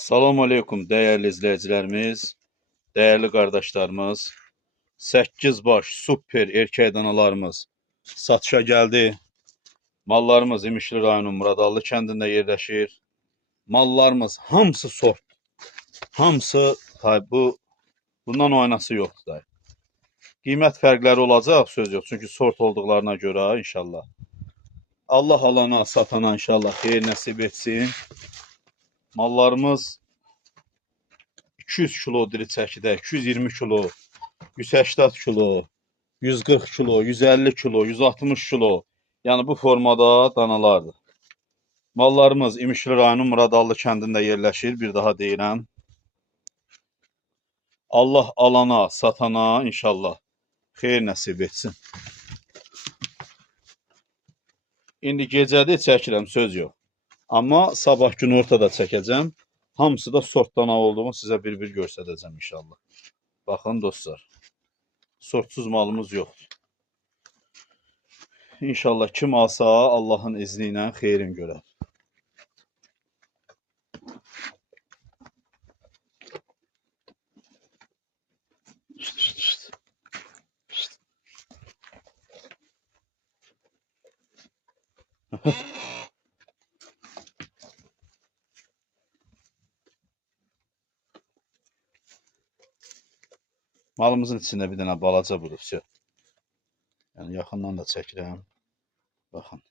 Salam aleykum değerli izleyicilerimiz, değerli kardeşlerimiz. 8 baş super erkek danalarımız satışa geldi. Mallarımız İmişli rayonunun Muradallı kəndində yerləşir. Mallarımız hamısı sort. Hamısı bundan oynası yoxdur dayı. Qiymət fərqləri olacaq, söz yox. Çünki sort olduqlarına görə inşallah. Allah alana, satana inşallah xeyir nəsib etsin. Mallarımız 200 kilo diri çəkidə, 220 kilo, 180 kilo, 140 kilo, 150 kilo, 160 kilo. Yəni bu formada danalardır. Mallarımız İmişli rayonunun Muradallı kəndində yerləşir. Bir daha deyirəm. Allah alana, satana inşallah xeyir nəsib etsin. İndi gecədə çəkirəm, söz yox. Amma sabah gün ortada çəkəcəm. Hamısı da sort dana olduğunu sizə bir-bir göstərəcəm inşallah. Baxın dostlar. Sortsuz malımız yoxdur. İnşallah kim alsa Allahın izni ilə xeyrin görər. Malımızın içində bir dənə balaca budur. Yəni yaxından da çəkirəm. Baxın.